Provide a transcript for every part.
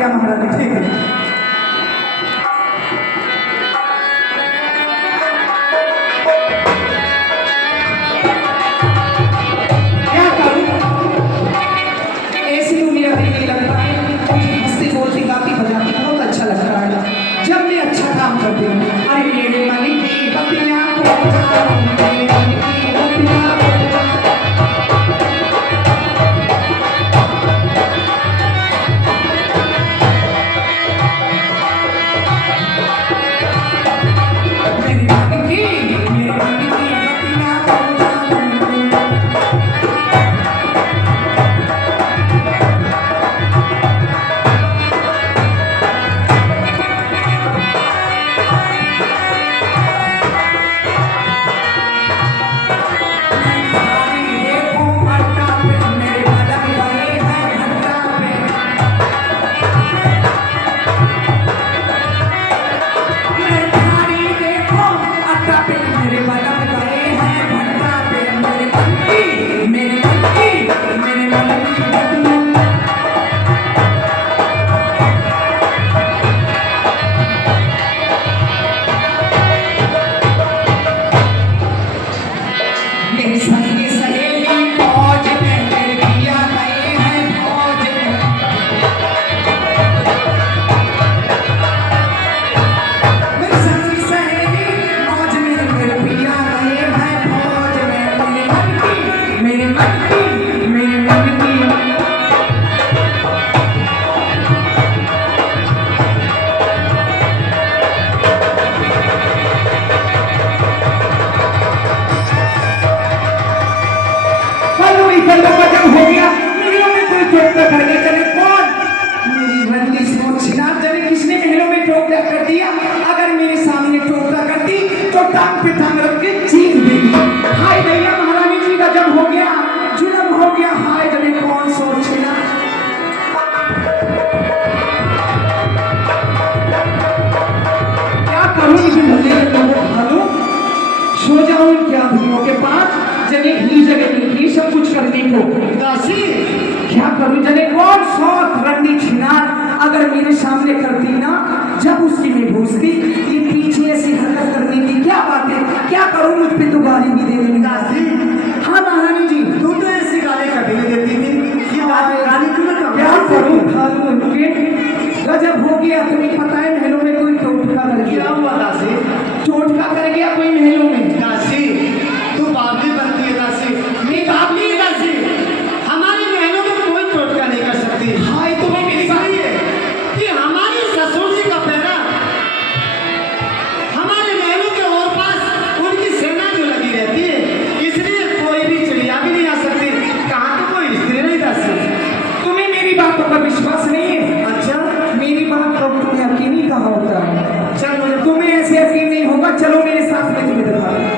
किया महाराज ने। ठीक है। क्या करूं? ऐसी उम्र अभी नहीं लगता है। हंसती बोलती गाती बजाती बहुत अच्छा लगता है जब मैं अच्छा काम करती हूँ। अरे मेरे मन की बत्तियां को जाऊं, मेरे मन की बत्तियां को कर दिया। अगर मेरे सामने टोकरा करती तो टांग पे टांग रख के चीर देगी। हाय भैया महारानी जी का जब हो गया जुल्म हो गया। हाय जब कौन सोचेगा। क्या करूं सो जाऊं क्या आदमियों के पास जने ही जगह नहीं सब कुछ करने को। दासी क्या करूं जने कौन सौ रंडी छिनार अगर मेरे सामने करती ना जब उसकी मैं भूसती ये पीछे ऐसी हरकत करने की क्या बात है। क्या करूं मुझ पे तो गाली भी दे रही दासी। हाँ महारानी जी तू तो ऐसी गाली कभी नहीं देती थी। ये गाली क्यों ना क्या करूं खालू उनके गजब हो गया। तुम्हें पता है महलों में कोई टोटका कर गया। क्या हुआ दासी? टोटका कर गया कोई महलों में। दासी तू बावली बनती है दासी। मैं बावली है दासी। हमारे महलों में कोई टोटका नहीं कर सकती। हाय तुम्हें मेरी बात है कि हमारी ससुर जी का पैरा हमारे महलों के और पास उनकी सेना जो लगी रहती है इसलिए कोई भी चिड़िया भी नहीं आ सकती। कहाँ तो कोई स्त्री नहीं दासी। तुम्हें मेरी बातों का विश्वास नहीं है? अच्छा मेरी बात तो तुम्हें यकीन ही कहा होता है। चलो तुम्हें ऐसे यकीन नहीं होगा चलो मेरे साथ में तुम्हें दिखा दूं।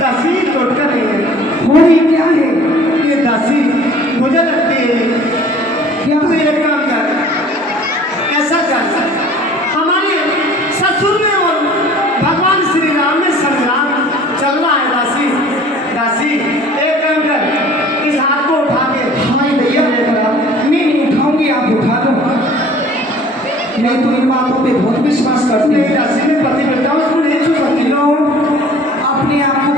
दासी टोटका नहीं है। हो ये क्या है? ये दासी मुझे लगती है क्या तू एक काम कर ऐसा कर हमारे ससुर में और भगवान श्री राम में संग्राम चल रहा है दासी। दासी एक काम कर इस हाथ को उठा के। हाँ भैया नहीं उठाऊंगी आप उठा दो। नहीं तो इन बातों पे बहुत विश्वास करती है दासी। मैं पति बेटा उसको नहीं छू सकती। अपने आप को